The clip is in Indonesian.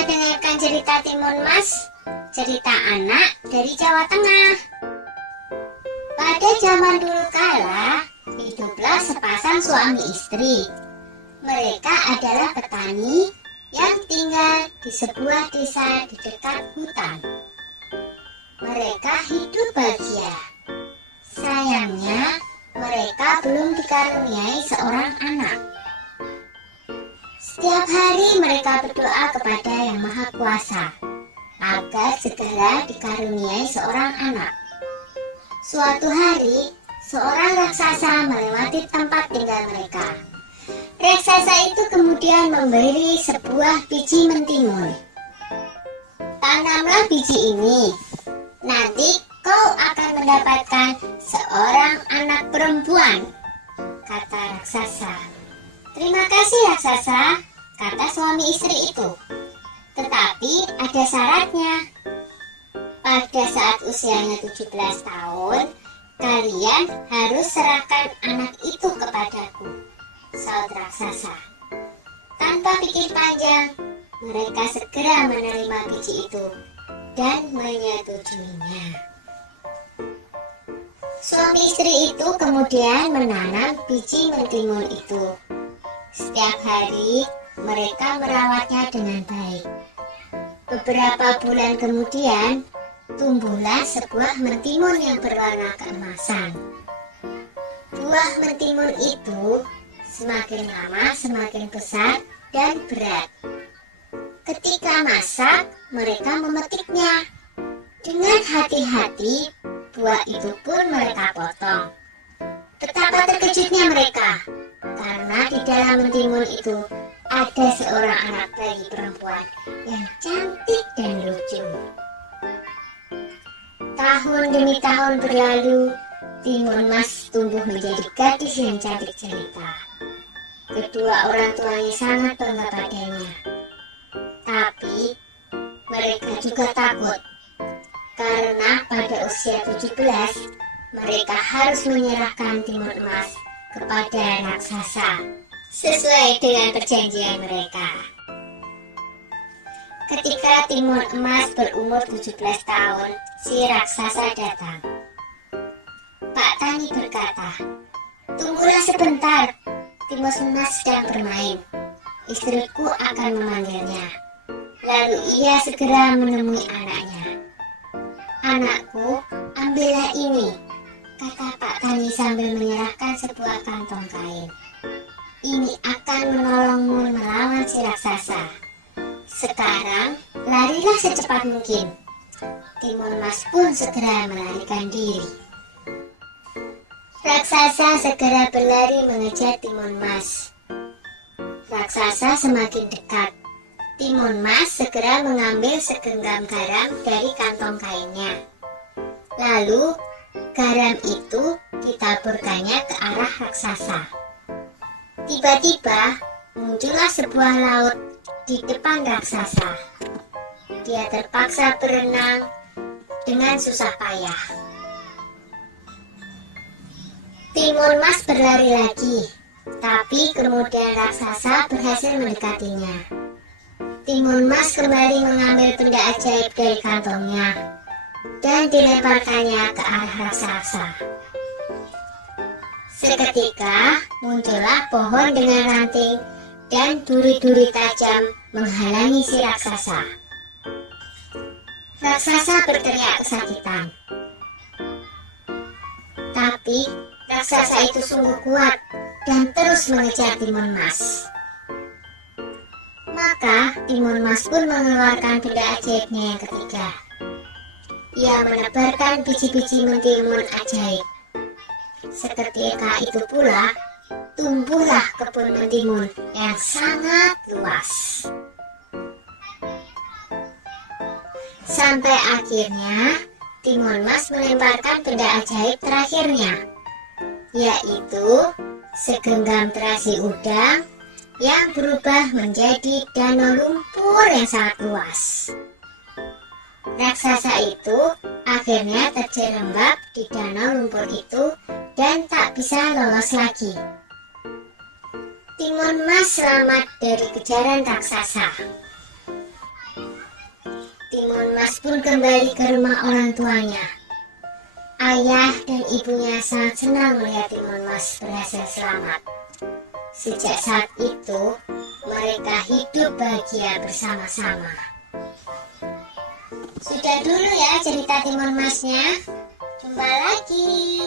kita dengarkan cerita Timun Mas, cerita anak dari Jawa Tengah. Pada zaman dulu kala, hiduplah sepasang suami istri. Mereka adalah petani yang tinggal di sebuah desa di dekat hutan. Mereka hidup bahagia. Sayangnya, mereka belum dikaruniai seorang anak. Setiap hari mereka berdoa kepada Yang Maha Kuasa agar segera dikaruniai seorang anak. Suatu hari, seorang raksasa melewati tempat tinggal mereka. Raksasa itu kemudian memberi sebuah biji mentimun. Tanamlah biji ini, nanti kau akan mendapatkan seorang anak perempuan, kata raksasa. Terima kasih raksasa, kata suami istri itu. Tetapi ada syaratnya. Pada saat usianya 17 tahun, kalian harus serahkan anak itu kepadaku, saud raksasa. Tanpa pikir panjang, mereka segera menerima biji itu dan menyetujuinya. Suami istri itu kemudian menanam biji mentimun itu. Setiap hari mereka merawatnya dengan baik. Beberapa bulan kemudian tumbuhlah sebuah mentimun yang berwarna keemasan. Buah mentimun itu semakin lama semakin besar dan berat. Ketika masak, mereka memetiknya. Dengan hati-hati, buah itu pun mereka potong. Betapa terkejutnya mereka, karena di dalam mentimun itu ada seorang anak bayi perempuan yang cantik dan lucu. Tahun demi tahun berlalu, Timun Mas tumbuh menjadi gadis yang cantik jelita. Kedua orang tuanya sangat bangga padanya. Tapi mereka juga takut, karena pada usia 17 mereka harus menyerahkan Timun Mas kepada raksasa sesuai dengan perjanjian mereka. Ketika Timun Emas berumur 17 tahun, si raksasa datang. Pak Tani berkata, "Tunggulah sebentar, Timun Emas sedang bermain. Istriku akan memanggilnya." Lalu ia segera menemui anaknya. "Anakku, ambillah ini," kata Pak Tani sambil menyerahkan sebuah kantong kain. "Ini akan menolongmu melawan si raksasa. Sekarang, larilah secepat mungkin." Timun Mas pun segera melarikan diri. Raksasa segera berlari mengejar Timun Mas. Raksasa semakin dekat. Timun Mas segera mengambil segenggam garam dari kantong kainnya. Lalu, garam itu ditaburkannya ke arah raksasa. Tiba-tiba, muncullah sebuah laut di depan raksasa. Dia terpaksa berenang dengan susah payah. Timun Mas berlari lagi, tapi kemudian raksasa berhasil mendekatinya. Timun Mas kembali mengambil benda ajaib dari kantongnya dan dilemparkannya ke arah raksasa. Seketika muncullah pohon dengan ranting dan duri-duri tajam menghalangi si raksasa. Raksasa berteriak kesakitan. Tapi raksasa itu sungguh kuat dan terus mengejar Timun Mas. Maka Timun Mas pun mengeluarkan benda ajaibnya yang ketiga. Ia menebarkan biji-biji mentimun ajaib. Seketika itu pula, tumbuhlah kebun mentimun yang sangat luas. Sampai akhirnya, Timun Mas melemparkan benda ajaib terakhirnya, yaitu segenggam terasi udang yang berubah menjadi danau lumpur yang sangat luas. Raksasa itu akhirnya terjerembab di danau lumpur itu dan tak bisa lolos lagi. Timun Mas selamat dari kejaran raksasa. Timun Mas pun kembali ke rumah orang tuanya. Ayah dan ibunya sangat senang melihat Timun Mas berhasil selamat. Sejak saat itu, mereka hidup bahagia bersama-sama. Sudah dulu ya cerita Timun Masnya. Jumpa lagi.